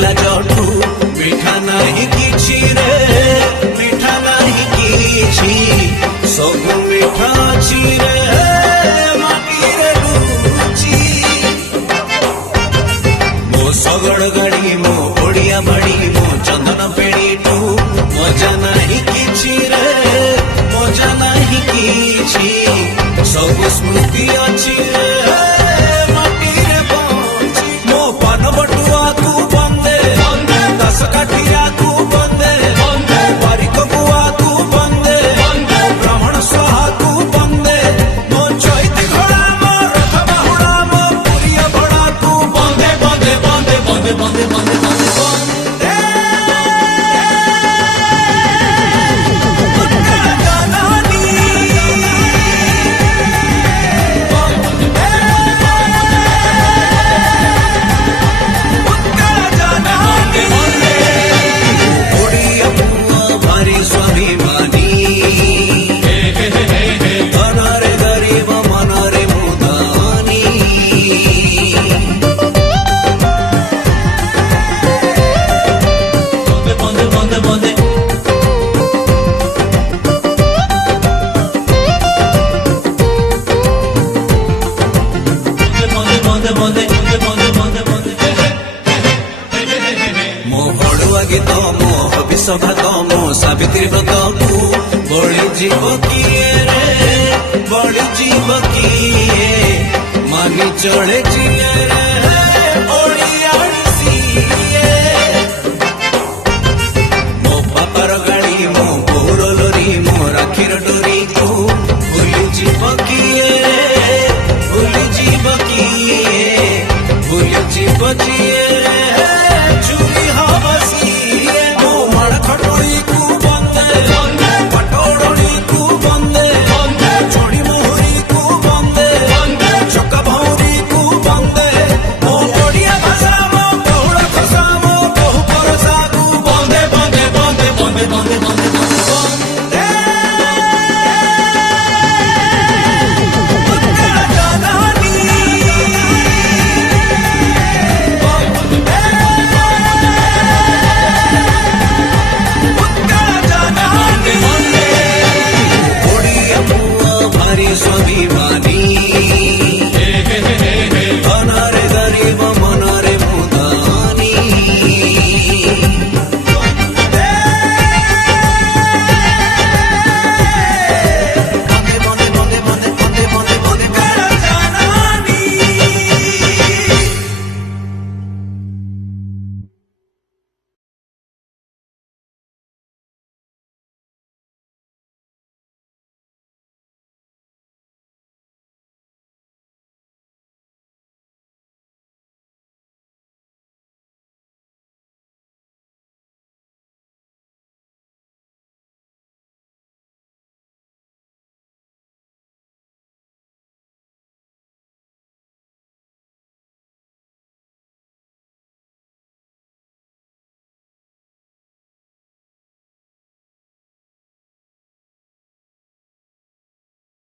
पड़िला जठू मिठा नहीं किछि रे मिठा नहीं किछि सब मिठा अछि रे माटी रे लुचि मो सगड़ गाड़ी मो ओडिया बाड़ी मो चंदन पेड़ीटू मजा नहीं किछि रे मजा नहीं किछि सब स्मृति अछि रे माटी रे बंची मो पान बटुआ तू बंदे दस काठिया तू बंदे बारिक बुआ तू बंदे ब्राह्मण स्वाहा तू बंदे मो चैती घोड़ा मो रथ बाहुड़ा मो पुरिया बड़ा तू बंदे बंदे बंदे बंदे बंदे बंदे बंदे गीत मो हबिसभा मो सावित्री व्रत को बड़ी जीव किए रे बड़ी जीव किए मानी चढ़े जिए रे